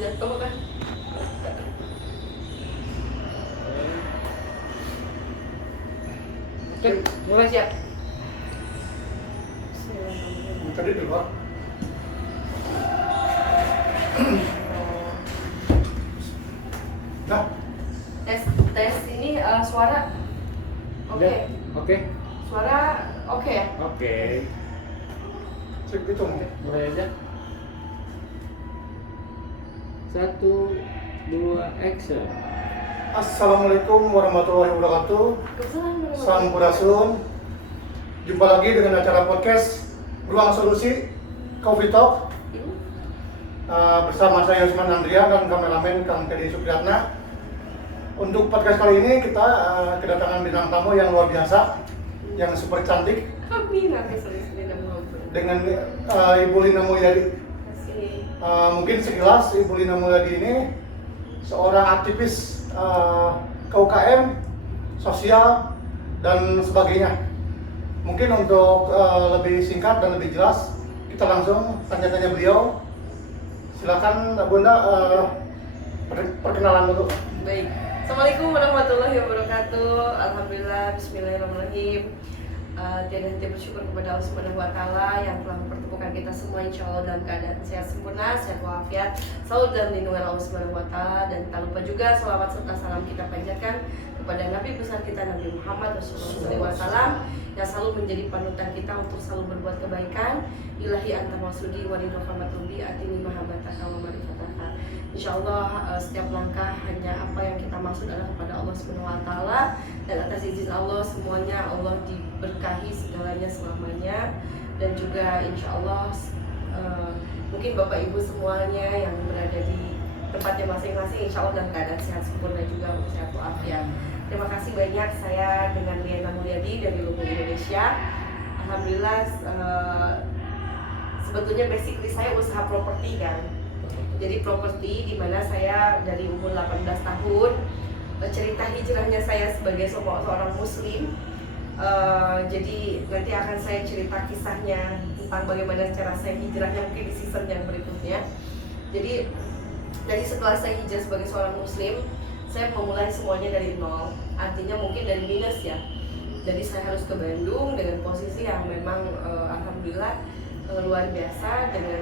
jatuh kan. Oke, mulai siap. Tadi di luar. Nah, Tes ini suara. Oke. Oke. Suara oke ya? Oke. cek itu. Mulai aja. 1, 2, action. Assalamualaikum warahmatullahi wabarakatuh. Sampurasun. Jumpa lagi dengan acara podcast Ruang Solusi Coffee Talk. Bersama saya Usman Andria dan kameramen Kang Teddy Supriyatna. Untuk podcast kali ini kita kedatangan bintang tamu yang luar biasa, yang super cantik. Kami nanti sering ngobrol. Dengan Ibu Lina Mulyadi. Mungkin sekilas Ibu Lina Mulyadi ini seorang aktivis KUKM, sosial dan sebagainya. Mungkin untuk lebih singkat dan lebih jelas, kita langsung tanya-tanya beliau. Silakan Bunda, perkenalan dulu. Baik. Assalamualaikum warahmatullahi wabarakatuh. Alhamdulillah, bismillahirrahmanirrahim. Tiada henti bersyukur kepada Allah Subhanahu wa Ta'ala yang telah mempertemukan kita semua insya Allah dalam keadaan sehat sempurna, sehat walafiat, selalu dalam lindungan Allah Subhanahu wa Ta'ala. Dan tak lupa juga selawat serta salam kita panjatkan kepada Nabi besar kita Nabi Muhammad Rasulullah SAW yang selalu menjadi panutan kita untuk selalu berbuat kebaikan. Ilahi anta maksudi wa ridho kamatubi atini mahabbataka wa marifataka. Insya Allah setiap langkah hanya apa yang kita maksud adalah kepada Allah Subhanahu wa Ta'ala, dan atas izin Allah semuanya Allah diberkahi segalanya selamanya. Dan juga insya Allah mungkin Bapak Ibu semuanya yang berada di tempatnya masing-masing insya Allah dalam keadaan sehat sempurna juga, sehat walafiat. Terima kasih banyak. Saya dengan Lina Mulyadi dari Lumbung Indonesia. Alhamdulillah, sebetulnya basically saya usaha properti kan. Jadi properti di mana saya dari umur 18 tahun, cerita hijrahnya saya sebagai seorang muslim. Jadi nanti akan saya cerita kisahnya tentang bagaimana cara saya hijrahnya mungkin di season yang berikutnya. Jadi setelah saya hijrah sebagai seorang muslim, saya memulai semuanya dari nol. Artinya mungkin dari minus ya. Jadi saya harus ke Bandung dengan posisi yang memang alhamdulillah luar biasa, dengan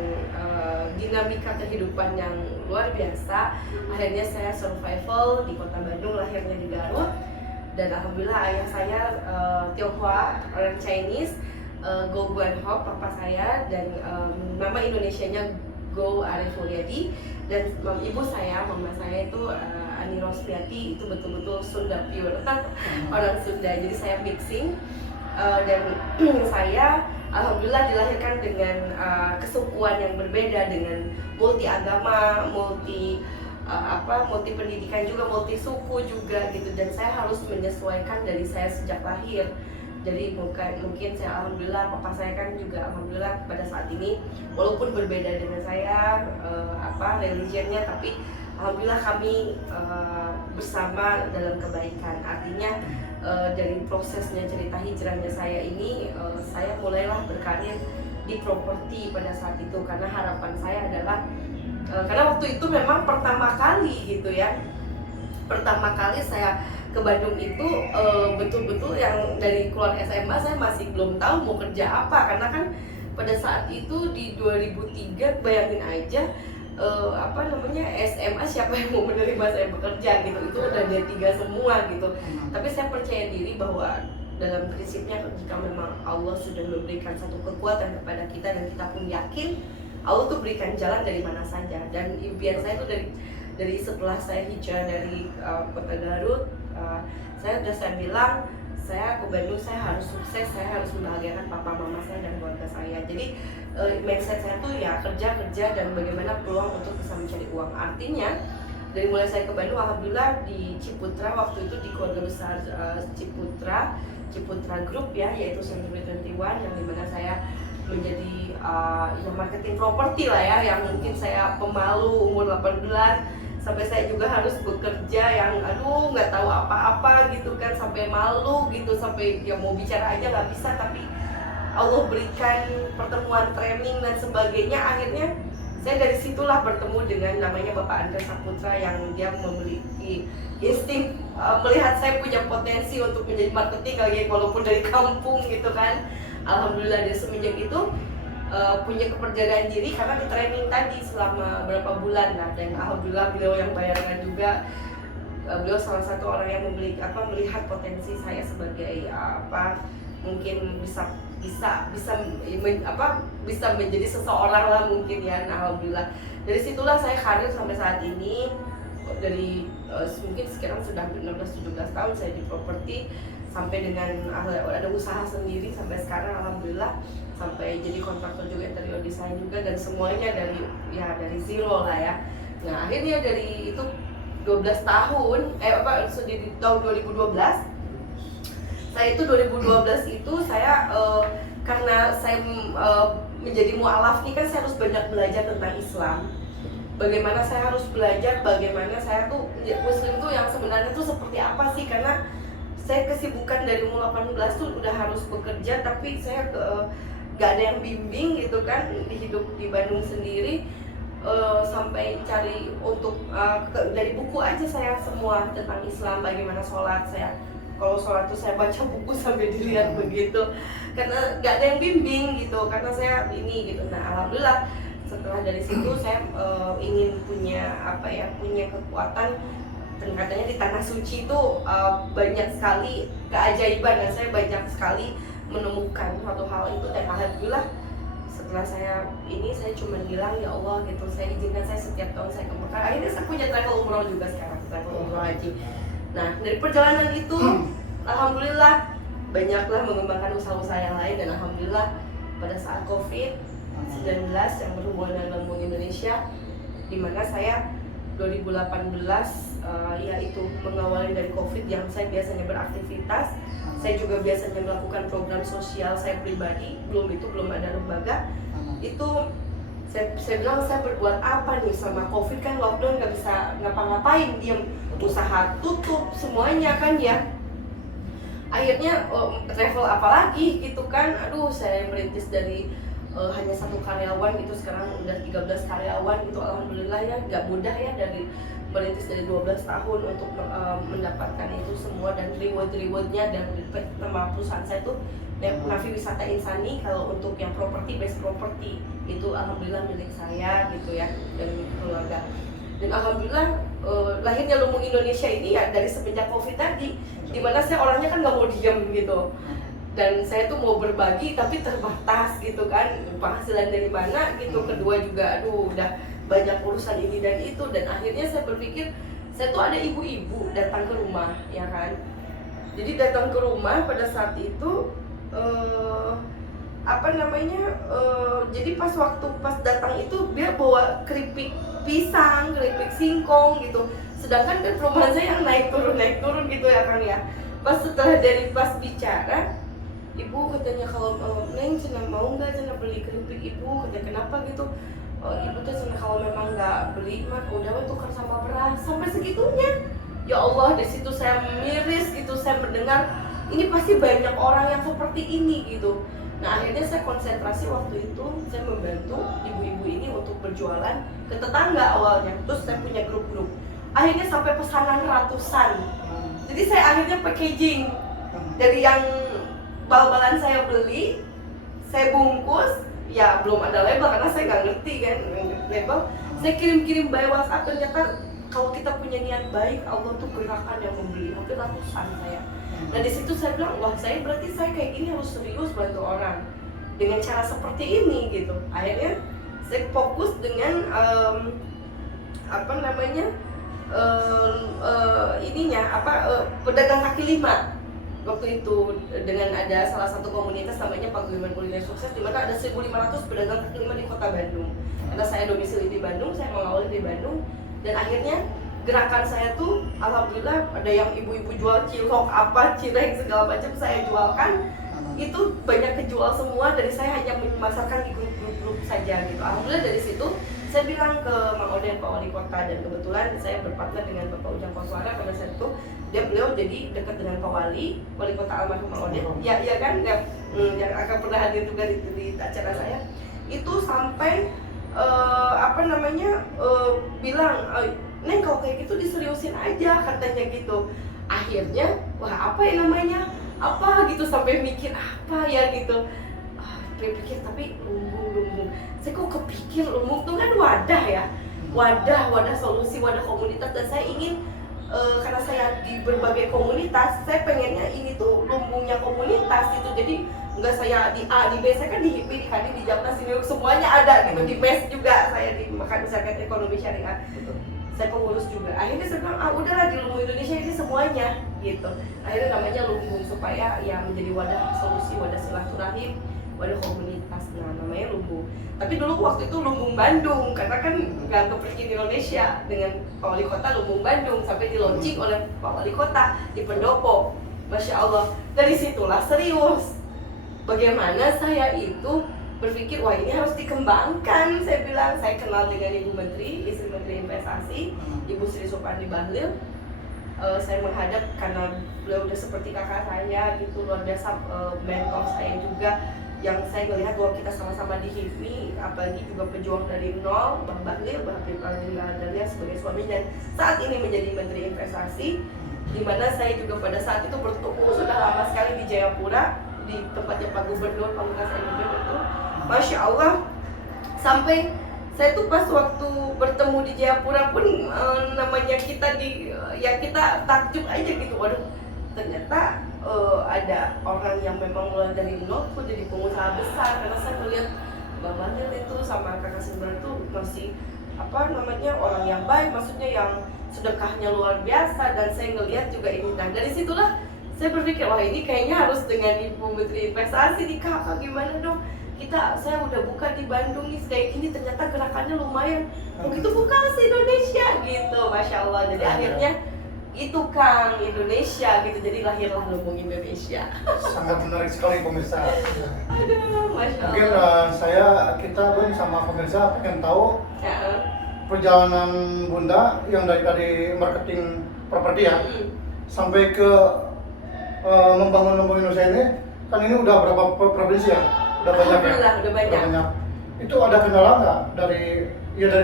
dinamika kehidupan yang luar biasa. Akhirnya saya survival di kota Bandung, lahirnya di Garut. Dan alhamdulillah ayah saya Tionghoa, orang Chinese, Go Guan Hop papa saya, dan nama Indonesianya Go Arif Mulyadi. Dan ibu saya, mama saya itu Ani Rosmiati, itu betul-betul Sunda pure, orang Sunda. Jadi saya mixing, dan saya alhamdulillah dilahirkan dengan kesukuan yang berbeda, dengan multi agama, multi pendidikan juga, multi suku juga gitu. Dan saya harus menyesuaikan dari saya sejak lahir. Jadi mungkin saya alhamdulillah, papa saya kan juga alhamdulillah pada saat ini walaupun berbeda dengan saya religionnya, tapi alhamdulillah kami bersama dalam kebaikan. Artinya dari prosesnya cerita hijrahnya saya ini, saya mulailah berkarir di properti pada saat itu, karena harapan saya adalah karena waktu itu memang pertama kali gitu ya, pertama kali saya ke Bandung itu betul-betul yang dari keluar SMA saya masih belum tahu mau kerja apa, karena kan pada saat itu di 2003 bayangin aja SMA siapa yang mau menerima saya bekerja gitu, itu udah D3 semua gitu. Tapi saya percaya diri bahwa dalam prinsipnya jika memang Allah sudah memberikan satu kekuatan kepada kita dan kita pun yakin Allah tuh berikan jalan dari mana saja. Dan impian saya tuh dari setelah saya hijrah dari kota Garut, saya bilang saya ke Bandung, saya harus sukses, saya harus membahagiakan papa mama saya dan keluarga saya. Jadi mindset saya tuh ya kerja dan bagaimana peluang untuk bisa mencari uang. Artinya dari mulai saya ke Bandung, alhamdulillah di Ciputra waktu itu, di keluarga besar Ciputra Group ya, yaitu Century 21, yang dimana saya menjadi marketing properti lah ya, yang mungkin saya pemalu umur 18, sampai saya juga harus bekerja yang nggak tahu apa-apa gitu kan, sampai malu gitu, sampai ya mau bicara aja nggak bisa. Tapi Allah berikan pertemuan training dan sebagainya, akhirnya Saya dari situlah bertemu dengan namanya Bapak Andre Saputra yang dia memiliki insting melihat saya punya potensi untuk menjadi marketing kali walaupun dari kampung gitu kan. Alhamdulillah dari semenjak itu punya kepercayaan diri karena di training tadi selama berapa bulan lah, dan alhamdulillah beliau yang bayarkan juga. Beliau salah satu orang yang melihat potensi saya sebagai mungkin bisa menjadi seseorang lah mungkin ya. Nah, alhamdulillah dari situlah saya karir sampai saat ini. Dari mungkin sekarang sudah 16-17 tahun saya di properti, sampai dengan ada usaha sendiri sampai sekarang alhamdulillah, sampai jadi kontraktor juga, interior design juga, dan semuanya dari zero lah ya. Nah, akhirnya dari itu 12 tahun di tahun 2012 saya itu 2012 itu saya karena saya menjadi mu'alaf ini kan saya harus banyak belajar tentang Islam. Bagaimana saya harus belajar, bagaimana saya tuh muslim tuh yang sebenarnya tuh seperti apa sih, karena saya kesibukan dari umur 18 tuh udah harus bekerja, tapi saya gak ada yang bimbing gitu kan, hidup di Bandung sendiri. Sampai cari untuk dari buku aja saya semua tentang Islam, bagaimana sholat. Saya kalau sholat tuh saya baca buku sampai dilihat begitu, karena gak ada yang bimbing gitu, karena saya ini gitu. Nah, alhamdulillah setelah dari situ saya ingin punya kekuatan. Dan katanya di tanah suci itu banyak sekali keajaiban, dan saya banyak sekali menemukan suatu hal itu. Dan alhamdulillah setelah saya cuma bilang ya Allah gitu, saya izinkan saya setiap tahun saya ke Mekah. Akhirnya saya punya travel umroh juga sekarang, travel umroh haji. Nah, dari perjalanan itu alhamdulillah banyaklah mengembangkan usaha-usaha yang lain, dan alhamdulillah pada saat COVID-19 yang berhubungan dengan Bank Indonesia, di mana saya 2018 yaitu mengawali dari COVID yang saya biasanya beraktivitas. Saya juga biasanya melakukan program sosial saya pribadi, belum ada lembaga. Itu saya bilang saya berbuat apa nih sama COVID, kan lockdown nggak bisa ngapa-ngapain, diam, usaha tutup semuanya kan ya. Akhirnya travel apalagi gitu kan. Aduh, saya merintis dari hanya 1 karyawan itu sekarang udah 13 karyawan gitu. Alhamdulillah ya, nggak mudah ya dari merintis dari 12 tahun untuk mendapatkan itu semua, dan rewardnya. Dan nama perusahaan saya tuh Nafi Wisata Insani. Kalau untuk yang properti, base property itu alhamdulillah milik saya gitu ya, dan keluarga. Dan alhamdulillah lahirnya Lumbung Indonesia ini ya dari semenjak COVID tadi, dimana saya orangnya kan nggak mau diem gitu, dan saya tuh mau berbagi tapi terbatas gitu kan, penghasilan dari mana gitu. Kedua juga udah banyak urusan ini dan itu, dan akhirnya saya berpikir saya tuh ada ibu-ibu datang ke rumah ya kan. Jadi datang ke rumah pada saat itu jadi pas datang itu dia bawa keripik pisang, keripik singkong gitu. Sedangkan kan perumahan saya yang naik turun gitu ya kan ya. Pas bicara, ibu katanya kalau Neng cina mau nggak cina beli keripik ibu, katanya kenapa gitu. Ibu tuh cina kalau memang nggak beli mah udah tukar sama beras, sampai segitunya. Ya Allah, di situ saya miris gitu, saya mendengar ini pasti banyak orang yang seperti ini gitu. Nah, akhirnya saya konsentrasi waktu itu, saya membantu ibu-ibu ini untuk berjualan ke tetangga awalnya. Terus saya punya grup-grup. Akhirnya sampai pesanan ratusan. Jadi saya akhirnya packaging dari yang bal-balan saya beli, saya bungkus. Ya belum ada label karena saya nggak ngerti kan label. Saya kirim by WhatsApp, ternyata kalau kita punya niat baik, Allah tuh gerakan yang membeli, hampir ratusan saya. Nah di situ saya bilang, wah saya berarti saya kayak gini harus serius bantu orang dengan cara seperti ini gitu. Akhirnya saya fokus dengan pedagang kaki lima. Waktu itu dengan ada salah satu komunitas namanya Paguyuban Kuliner Sukses, di mana ada 1.500 pedagang kaki lima di kota Bandung. Karena saya domisili di Bandung, saya mengawali di Bandung, dan akhirnya gerakan saya tuh alhamdulillah ada yang ibu-ibu jual cilok, cireng segala macam saya jualkan. Itu banyak kejual semua, dari saya hanya memasarkan di grup-grup saja gitu. Alhamdulillah dari situ saya bilang ke Mang Oden, Pak Wali Kota, dan kebetulan saya berpartner dengan Bapak Ujang Koswara pada saat itu. Beliau jadi dekat dengan Pak Wali Kota almarhum Mang Oden. Ya kan, yang akan pernah hadir juga di acara saya. Itu sampai bilang, Neng kalau kayak gitu diseriusin aja katanya gitu. Akhirnya wah apa ya namanya, apa gitu, sampai mikir apa ya gitu. Pikir tapi lumbung, saya kok kepikir lumbung tuh kan wadah ya, wadah solusi, wadah komunitas. Dan saya ingin karena saya di berbagai komunitas, saya pengennya ini tuh lumbungnya komunitas gitu. Jadi enggak saya di A, di B, saya kan di HIPI, di KADI, di Japnas, di New York, semuanya ada gitu. Di MES juga saya di Masyarakat Ekonomi Syariah, saya pengurus juga. Akhirnya saya bilang, udahlah di Lumbung Indonesia ini semuanya gitu. Akhirnya namanya lumbung, supaya ya menjadi wadah solusi, wadah silaturahim, wadah komunitas. Nah namanya lumbung. Tapi dulu waktu itu lumbung Bandung, karena kan nggak pergi di Indonesia dengan Pak Wali Kota lumbung Bandung, sampai di launching oleh Pak Wali Kota di Pendopo. Masya Allah, dari situlah serius. Bagaimana saya itu berpikir, wah ini harus dikembangkan. Saya bilang, saya kenal dengan Ibu Menteri, istri Menteri Investasi, Ibu Sri Supandi Bahlil. Saya menghadap karena beliau udah seperti kakak saya gitu, luar biasa, mentor saya juga, yang saya melihat bahwa kita sama-sama di HIPMI, apalagi juga pejuang dari nol, Bang Bahlil, Bang Bahlil sebagai suami dan saat ini menjadi Menteri Investasi, di mana saya juga pada saat itu bertemu sudah lama sekali di Jayapura, di tempatnya Pak Gubernur, Pak Lukas NMB itu. Masya Allah, sampai saya tuh pas waktu bertemu di Jayapura pun namanya kita kita takjub aja gitu. Waduh, ternyata ada orang yang memang mulai dari nol tuh jadi pengusaha besar. Karena saya melihat Bang Bahlil itu sama Kakak Sembar itu masih orang yang baik, maksudnya yang sedekahnya luar biasa. Dan saya ngelihat juga ini, dan dari situlah saya berpikir, wah ini kayaknya harus dengan Ibu Menteri Investasi nih, Kak, gimana dong? Saya udah buka di Bandung nih kayak gini, ternyata gerakannya lumayan. Begitu buka se-Indonesia gitu, Masya Allah. Jadi akhirnya itu Kang Indonesia gitu, jadi lahirlah Lumbung Indonesia. Sangat menarik sekali pemirsa. Aduh, Masya Allah. Mungkin kita pun sama pemirsa pengen tahu perjalanan Bunda yang dari tadi marketing properti ya, sampai ke membangun Lumbung Indonesia ini. Kan ini udah berapa provinsi ya? Udah banyak ya? Udah banyak. Itu ada kendala nggak dari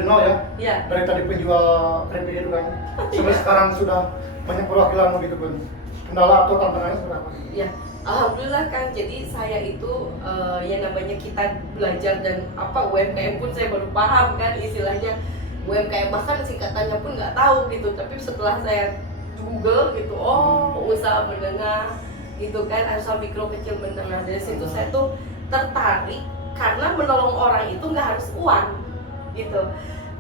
nol ya? Iya. Dari tadi penjual keripik itu kan, sampai sekarang sudah banyak perwakilan begitu pun. Kendala atau tantangannya seperti apa? Iya, alhamdulillah Kang. Jadi saya itu yang namanya kita belajar dan UMKM pun saya baru paham kan istilahnya UMKM, bahkan singkatannya pun nggak tahu gitu. Tapi setelah saya Google gitu, usaha menengah gitu kan, usaha mikro kecil menengah. Dari situ saya tuh tertarik karena menolong orang itu nggak harus uang gitu.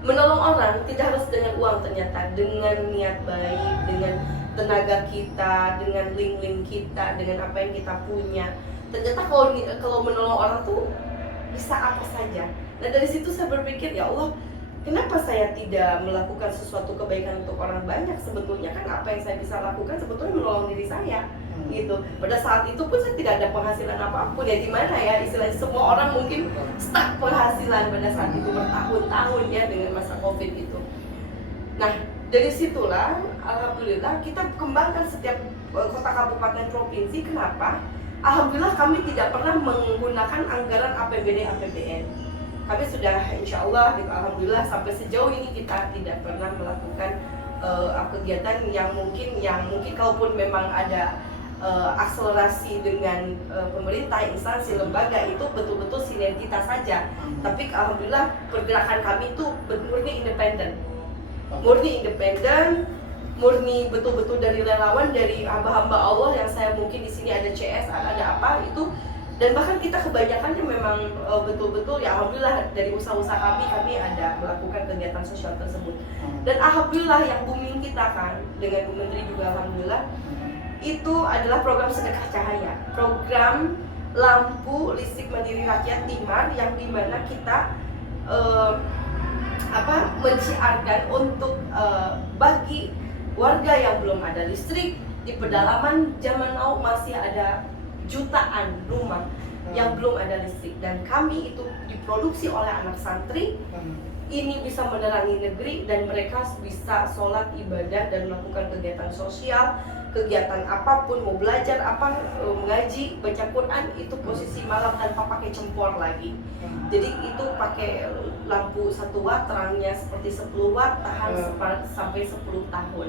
Menolong orang tidak harus dengan uang, ternyata dengan niat baik, dengan tenaga kita, dengan link-link kita, dengan apa yang kita punya. Ternyata kalau menolong orang tuh bisa apa saja. Nah dari situ saya berpikir, ya Allah, kenapa saya tidak melakukan sesuatu kebaikan untuk orang banyak? Sebetulnya kan apa yang saya bisa lakukan sebetulnya menolong diri saya gitu. Pada saat itu pun saya tidak ada penghasilan apapun, ya gimana ya istilahnya, semua orang mungkin stuck penghasilan pada saat itu bertahun-tahun ya dengan masa COVID itu. Nah dari situlah alhamdulillah kita kembangkan setiap kota kabupaten provinsi. Kenapa? Alhamdulillah kami tidak pernah menggunakan anggaran APBD APBN. Kami sudah insya Allah, alhamdulillah sampai sejauh ini kita tidak pernah melakukan kegiatan yang mungkin kalaupun memang ada akselerasi dengan pemerintah, instansi, lembaga, itu betul-betul sinergitas saja. Tapi alhamdulillah pergerakan kami itu murni independen, murni betul-betul dari relawan, dari hamba-hamba Allah yang saya mungkin di sini ada CS, ada apa itu. Dan bahkan kita kebanyakannya memang betul-betul ya alhamdulillah dari usaha-usaha kami ada melakukan kegiatan sosial tersebut. Dan alhamdulillah yang booming kita kan dengan Bu Menteri juga alhamdulillah itu adalah program sedekah cahaya, program lampu listrik mandiri rakyat Timar, yang dimana kita menciarkan untuk bagi warga yang belum ada listrik. Di pedalaman zaman now masih ada jutaan rumah yang belum ada listrik, dan kami itu diproduksi oleh anak santri. Ini bisa menerangi negeri dan mereka bisa sholat, ibadah, dan melakukan kegiatan sosial kegiatan apapun, mau belajar apa, mengaji, baca Quran, itu posisi malam tanpa pakai cempor lagi. Jadi itu pakai lampu 1 watt, terangnya seperti 10 watt, tahan sampai 10 tahun.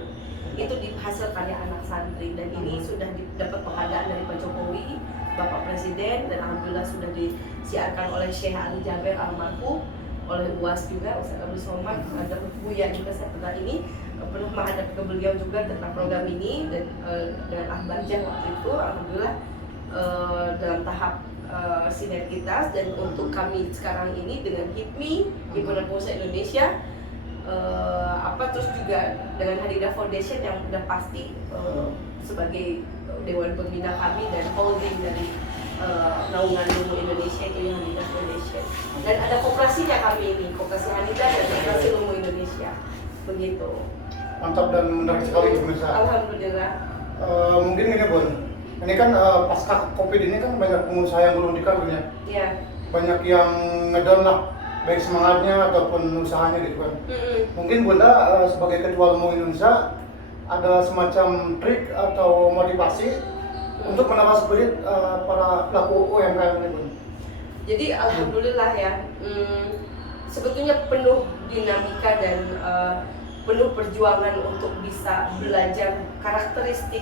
Itu hasil karya anak santri, dan ini sudah dapat penghargaan dari Pak Jokowi, Bapak Presiden, dan alhamdulillah sudah disiarkan oleh Syekh Ali Jaber almarhum, oleh UAS juga, Ustaz Abdul Somad, ada Buya juga saya pernah ini pernah menghadap ke beliau juga tentang program ini, dan dengan Ahbajah waktu itu alhamdulillah dalam tahap sinergitas. Dan untuk kami sekarang ini dengan HIPMI, Himpunan Pengusaha Indonesia, terus juga dengan Hadidah Foundation yang udah pasti sebagai Dewan Pembina kami dan holding dari naungan ilmu Indonesia, itu yang Hadidah Foundation. Dan ada kooperasinya kami ini, Koperasi Hadidah dan Koperasi Ilmu Indonesia, begitu. Mantap dan menarik sekali pemirsa. Alhamdulillah. Mungkin gini Bun, ini kan pasca Covid ini kan banyak pengusaha yang belum dikawin ya. Iya. Banyak yang ngedown lah, baik semangatnya ataupun usahanya gitu kan. Mungkin Bunda sebagai Ketua Ilmu Indonesia ada semacam trik atau motivasi untuk menambah spirit para pelaku UMKM ini Bun. Jadi alhamdulillah ya, sebetulnya penuh dinamika dan penuh perjuangan untuk bisa belajar karakteristik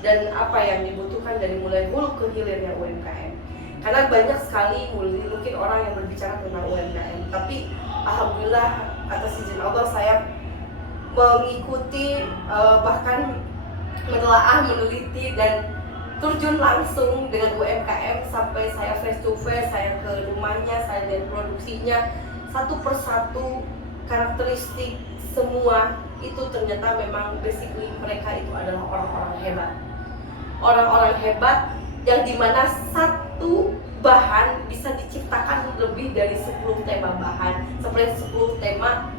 dan apa yang dibutuhkan dari mulai hulu ke hilirnya UMKM. Karena banyak sekali mungkin orang yang berbicara tentang UMKM, tapi alhamdulillah atas izin Allah saya mengikuti, bahkan menelaah, meneliti dan terjun langsung dengan UMKM sampai saya face to face, saya ke rumahnya, saya lihat produksinya satu persatu, karakteristik semua itu ternyata memang basically mereka itu adalah orang-orang hebat. Orang-orang hebat yang dimana satu bahan bisa diciptakan lebih dari 10 tema bahan, seperti 10 tema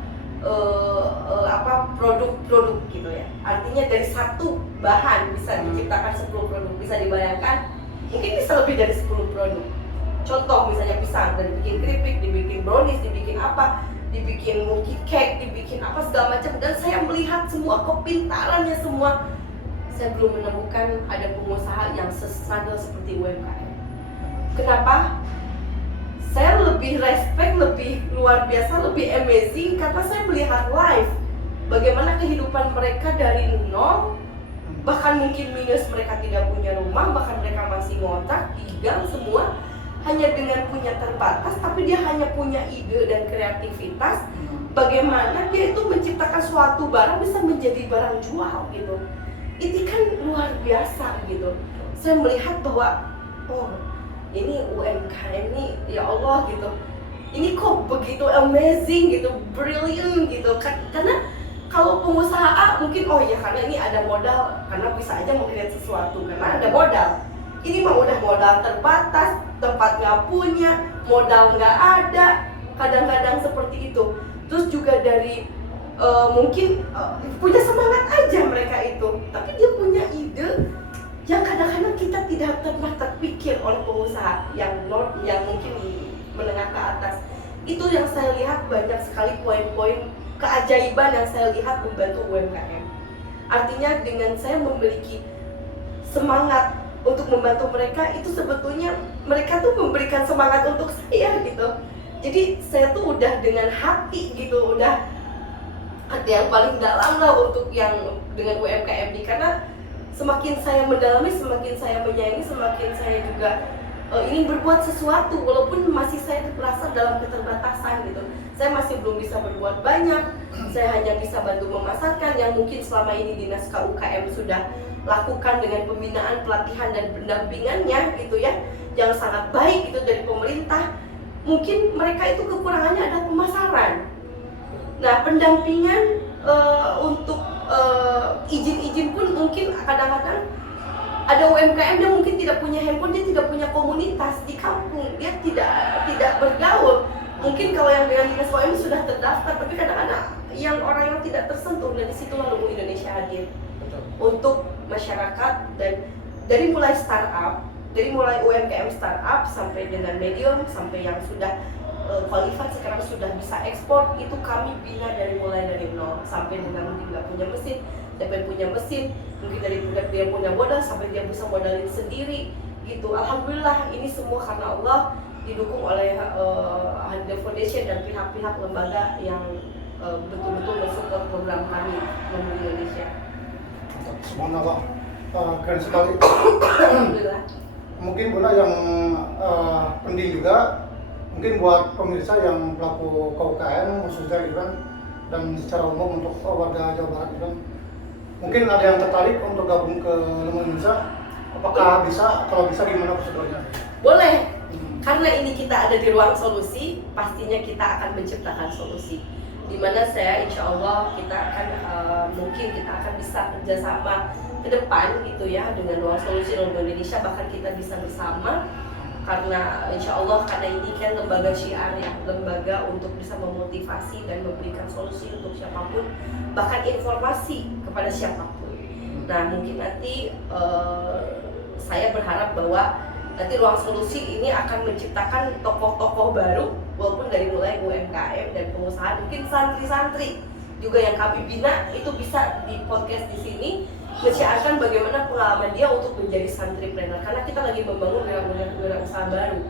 produk gitu ya. Artinya dari satu bahan bisa diciptakan 10 produk. Bisa dibayangkan mungkin bisa lebih dari 10 produk. Contoh misalnya pisang, dari bikin keripik, dibikin brownies, dibikin apa, dibikin mungkin cake, dibikin apa segala macam. Dan saya melihat semua kepintarannya semua. Saya belum menemukan ada pengusaha yang se-struggle seperti UMKM. Kenapa? Saya lebih respect, lebih luar biasa, lebih amazing karena saya melihat live bagaimana kehidupan mereka dari nol, bahkan mungkin minus, mereka tidak punya rumah, bahkan mereka masih ngontrak, tinggal semua hanya dengan punya terbatas, tapi dia hanya punya ide dan kreativitas bagaimana dia itu menciptakan suatu barang bisa menjadi barang jual gitu. Itu kan luar biasa gitu. Saya melihat bahwa ini UMKM ini ya Allah gitu, ini kok begitu amazing gitu, brilliant gitu kan. Karena kalau pengusaha A mungkin karena ini ada modal, karena bisa aja mengkreat sesuatu karena ada modal. Ini mah udah modal terbatas, tempat nggak punya, modal nggak ada, kadang-kadang seperti itu. Terus juga dari mungkin punya semangat aja mereka itu, tapi dia punya ide yang kadang-kadang kita tidak pernah terpikir oleh pengusaha yang mungkin menengah ke atas. Itu yang saya lihat banyak sekali poin-poin keajaiban yang saya lihat membantu UMKM. Artinya dengan saya memiliki semangat untuk membantu mereka, itu sebetulnya mereka tuh memberikan semangat untuk saya gitu. Jadi saya tuh udah dengan hati gitu, udah hati yang paling dalam lah untuk yang dengan UMKM ini. Karena semakin saya mendalami, semakin saya menyayangi, semakin saya juga ingin berbuat sesuatu, walaupun masih saya merasa dalam keterbatasan gitu. Saya masih belum bisa berbuat banyak, saya hanya bisa bantu memasarkan yang mungkin selama ini Dinas KUKM sudah lakukan dengan pembinaan, pelatihan dan pendampingannya gitu ya, yang sangat baik itu dari pemerintah. Mungkin mereka itu kekurangannya ada pemasaran. Nah, pendampingan untuk izin-izin pun mungkin kadang-kadang ada UMKM yang mungkin tidak punya handphone, dia tidak punya komunitas di kampung, dia tidak bergaul. Mungkin kalau yang dengan Dinas KUKM sudah terdaftar, tapi kadang-kadang yang orang yang tidak tersentuh, dan disitulah Ilmu Indonesia hadir untuk masyarakat. Dan dari mulai startup, dari mulai UMKM startup sampai dengan medium, sampai yang sudah qualified sekarang sudah bisa ekspor, itu kami bina mulai dari nol sampai dengan mungkin nggak punya mesin, sampai punya mesin, mungkin dari dia punya modal sampai dia bisa modalin sendiri gitu. Alhamdulillah ini semua karena Allah, didukung oleh Hanidah Foundation dan pihak-pihak lembaga yang betul-betul mensupport program kami Lumu Indonesia. Subhanallah, keren sekali. Alhamdulillah. Mungkin Bunda yang penting juga, mungkin buat pemirsa yang pelaku KUKM khususnya gitu kan, dan secara umum untuk warga Jawa Barat gitu kan, mungkin ada yang tertarik untuk gabung ke Lumu Indonesia, apakah bisa? Kalau bisa gimana prosedurnya? Boleh, karena ini kita ada di ruang solusi, pastinya kita akan menciptakan solusi. Dimana saya insya Allah kita akan mungkin kita akan bisa kerjasama ke depan gitu ya dengan ruang solusi Lumu Indonesia, bahkan kita bisa bersama karena insya Allah karena ini kan lembaga syiar ya, lembaga untuk bisa memotivasi dan memberikan solusi untuk siapapun, bahkan informasi kepada siapapun. Nah mungkin nanti saya berharap bahwa nanti ruang solusi ini akan menciptakan tokoh-tokoh baru, walaupun dari mulai UMKM dan pengusaha, mungkin santri-santri juga yang kami bina itu bisa di podcast di sini menyiarkan bagaimana pengalaman dia untuk menjadi santripreneur, karena kita lagi membangun wirausaha baru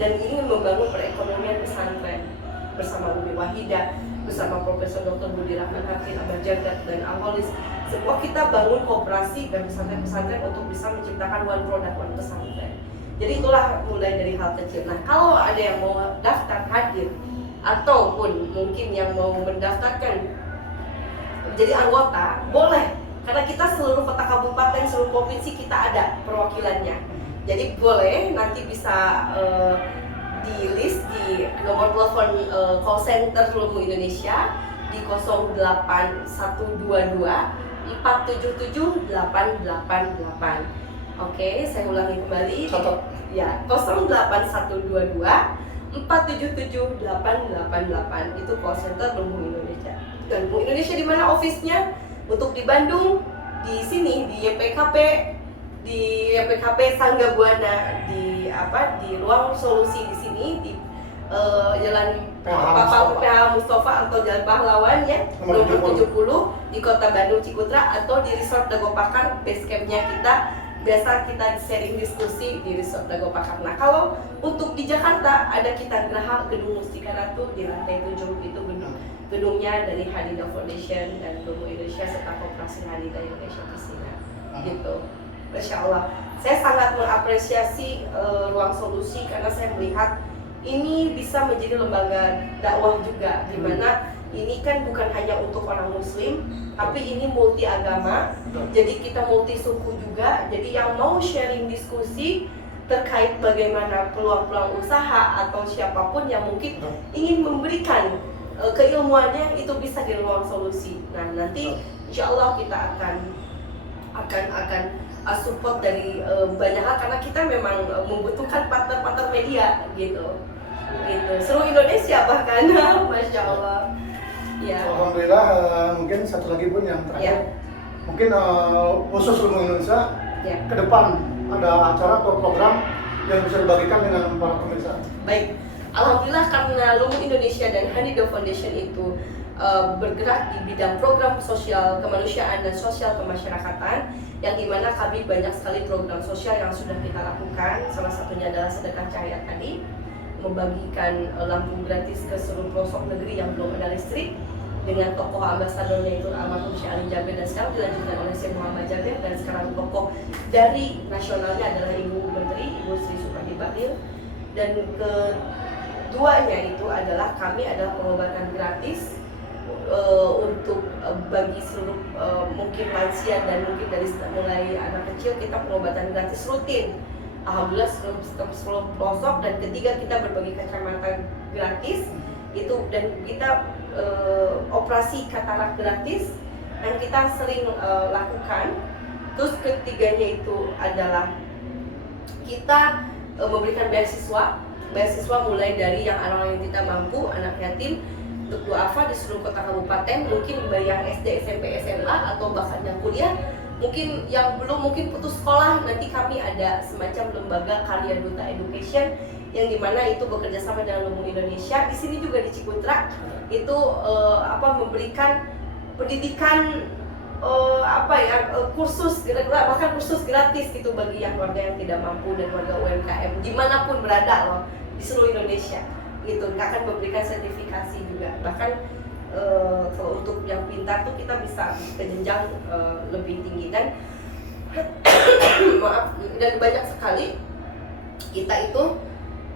dan ingin membangun perekonomian pesantren bersama Umi Wahidah, bersama Profesor Dr. Budi Rahman Hakim, Abah Jagat dan Aholis. Semua kita bangun kooperasi dan pesantren-pesantren untuk bisa menciptakan one product one pesantren. Jadi itulah mulai dari hal kecil. Nah kalau ada yang mau daftar hadir ataupun mungkin yang mau mendaftarkan menjadi anggota, boleh. Karena kita seluruh kota kabupaten, seluruh provinsi kita ada perwakilannya. Jadi boleh nanti bisa di list di nomor telepon call center Lumu Indonesia di 08122 477 888. Oke, saya ulangi kembali. Ya, 08122 477 888 itu call center Lumu Indonesia. Dan Lumu Indonesia di mana office-nya? Untuk di Bandung, di sini di YPKP Sangga Buana, di ruang solusi di sini di Jalan PH Mustafa atau Jalan Pahlawan ya, nomor 70 di Kota Bandung Cikutra, atau di Resort Dago Pakar, base camp-nya kita. Biasa kita sharing diskusi di Resort Dago Pakar. Nah, kalau untuk di Jakarta ada kita Geraha Gedung Mustika Ratu di lantai 7 itu gedungnya dari Hanidah Foundation dan Lumu Indonesia serta Koperasi Hanidah Indonesia di sini. Gitu. Masya Allah. Saya sangat mengapresiasi ruang solusi karena saya melihat ini bisa menjadi lembaga dakwah juga, di mana ini kan bukan hanya untuk orang muslim, tapi ini multi agama. Jadi kita multi suku juga. Jadi yang mau sharing diskusi terkait bagaimana peluang-peluang usaha atau siapapun yang mungkin ingin memberikan keilmuannya itu bisa di ruang solusi. Nah nanti insya Allah kita akan support dari banyak hal karena kita memang membutuhkan partner-partner media gitu. Seluruh Indonesia bahkan. Masya Allah. Ya. Alhamdulillah. Mungkin satu lagi Bun yang terakhir. Ya. Mungkin khusus Lumu Indonesia ya. Ke depan ada acara atau program yang bisa dibagikan dengan para pemirsa. Baik. Alhamdulillah karena Lumu Indonesia dan Hanidah Foundation itu bergerak di bidang program sosial kemanusiaan dan sosial kemasyarakatan, yang dimana kami banyak sekali program sosial yang sudah kita lakukan. Salah satunya adalah sedekah cahaya tadi, membagikan lampu gratis ke seluruh pelosok negeri yang belum ada listrik, dengan tokoh ambasadornya itu almarhum Syekh Ali Jabir, dan sekarang dilanjutkan oleh Syekh Muhammad Jabir, dan sekarang tokoh dari nasionalnya adalah Ibu Menteri, Ibu Sri Supandi Bahlil. Dan keduanya itu adalah kami adalah pengobatan gratis untuk bagi seluruh mungkin lansia dan mungkin dari mulai anak kecil, kita pengobatan gratis rutin. Alhamdulillah seluruh pelosok. Dan ketiga kita berbagi kacamata gratis itu, dan kita operasi katarak gratis yang kita sering lakukan. Terus ketiganya itu adalah kita memberikan beasiswa mulai dari yang orang yang tidak mampu, anak yatim, untuk duafa di seluruh kota kabupaten, mungkin yang SD, SMP, SMA atau bahkan yang kuliah, mungkin yang belum mungkin putus sekolah, nanti kami ada semacam lembaga Karya Duta Education yang dimana itu bekerja sama dengan Lumu Indonesia. Di sini juga di Cikutra itu memberikan pendidikan kursus, bahkan kursus gratis gitu bagi yang warga yang tidak mampu dan warga UMKM dimanapun berada loh di seluruh Indonesia gitu. Nggak akan memberikan sertifikasi juga, bahkan kalau untuk yang pintar tuh kita bisa ke jenjang lebih tinggi dan maaf, dan banyak sekali kita itu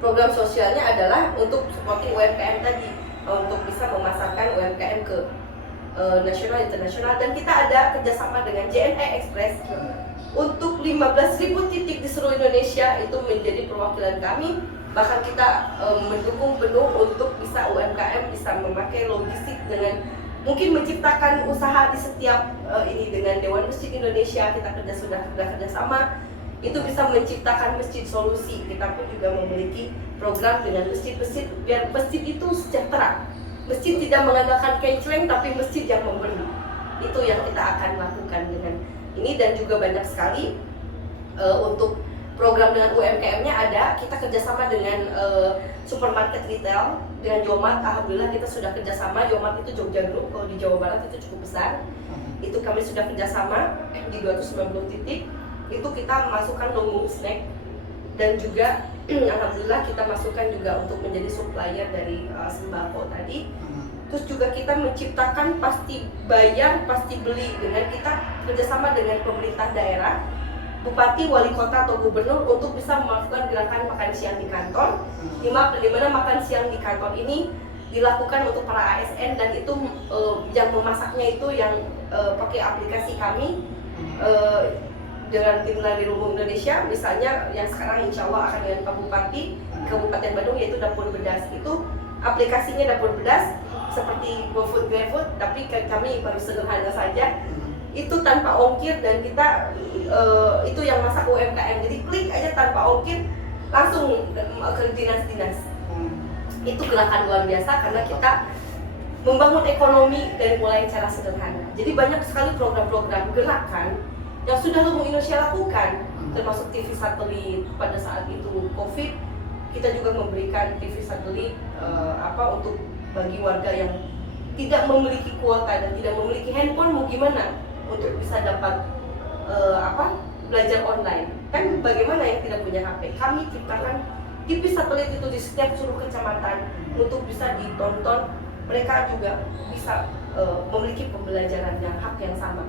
program sosialnya adalah untuk supporting UMKM tadi, untuk bisa memasarkan UMKM ke nasional, internasional. Dan kita ada kerjasama dengan JNE Express untuk 15.000 titik di seluruh Indonesia, itu menjadi perwakilan kami. Bahkan kita mendukung penuh untuk bisa UMKM bisa memakai logistik dengan mungkin menciptakan usaha di setiap ini dengan Dewan Masjid Indonesia. Kita sudah kerjasama, itu bisa menciptakan masjid solusi. Kita pun juga memiliki program dengan masjid-masjid biar masjid itu sejahtera. Masjid tidak mengandalkan kencleng, tapi masjid yang memberi. Itu yang kita akan lakukan dengan ini. Dan juga banyak sekali untuk program dengan UMKM-nya ada. Kita kerjasama dengan supermarket retail, dengan Yomat. Alhamdulillah kita sudah kerjasama. Yomat itu Jogja Group, kalau di Jawa Barat itu cukup besar. Itu kami sudah kerjasama di 290 titik. Itu kita masukkan lumbung snack. Dan juga alhamdulillah kita masukkan juga untuk menjadi supplier dari sembako tadi. Terus juga kita menciptakan pasti bayar, pasti beli, dengan kita kerjasama dengan pemerintah daerah, bupati, wali kota atau gubernur untuk bisa melakukan gerakan makan siang di kantor. Di mana makan siang di kantor ini dilakukan untuk para ASN, dan itu yang memasaknya itu yang pakai aplikasi kami dengan tim Lari Lumbung Indonesia. Misalnya yang sekarang insya Allah akan dengan Pak Bupati Kabupaten Bandung, yaitu Dapur Bedas. Itu aplikasinya Dapur Bedas seperti GoFood, GrabFood, tapi kami baru sederhana saja. Itu tanpa ongkir, dan kita itu yang masak UMKM. Jadi klik aja tanpa ongkir, langsung ke dinas-dinas. Itu gerakan luar biasa karena kita membangun ekonomi dari mulai cara sederhana. Jadi banyak sekali program-program gerakan yang sudah Lumbung Indonesia lakukan, termasuk TV satelit. Pada saat itu COVID, kita juga memberikan TV satelit untuk bagi warga yang tidak memiliki kuota dan tidak memiliki handphone, mau gimana untuk bisa dapat belajar online. Kan bagaimana yang tidak punya HP? Kami ciptakan TV satelit itu di setiap seluruh kecamatan untuk bisa ditonton. Mereka juga bisa memiliki pembelajaran yang hak yang sama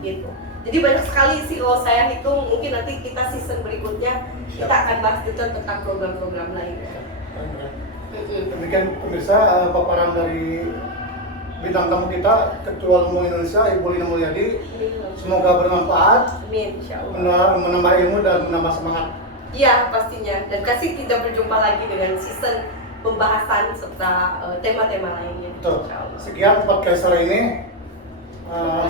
gitu. Jadi banyak sekali sih, kalau saya hitung mungkin nanti kita season berikutnya kita akan bahas detail tentang program-program lain. Demikian pemirsa paparan dari bintang tamu kita, Ketua Lumbung Indonesia Ibu Lina Mulyadi. Semoga bermanfaat. Amin, insyaallah. Menambah ilmu dan menambah semangat. Iya, pastinya. Dan kasih kita berjumpa lagi dengan season pembahasan serta tema-tema lainnya. Betul. Sekian podcast sore ini.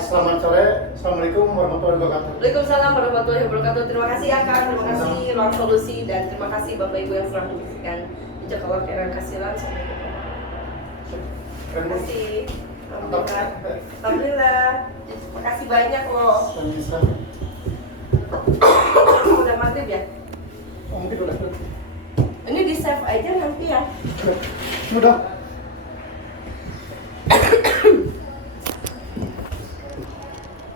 Selamat sore. Assalamualaikum warahmatullahi wabarakatuh. Waalaikumsalam warahmatullahi wabarakatuh. Terima kasih Kak, terima kasih Ruang Solusi, dan terima kasih Bapak Ibu yang telah menyaksikan. Jazakallahu khairan kasiran. Terima kasih. Alhamdulillah. Terima kasih banyak loh. Udah maghrib ya? Mungkin udah. Ini di save aja nanti ya. Sudah.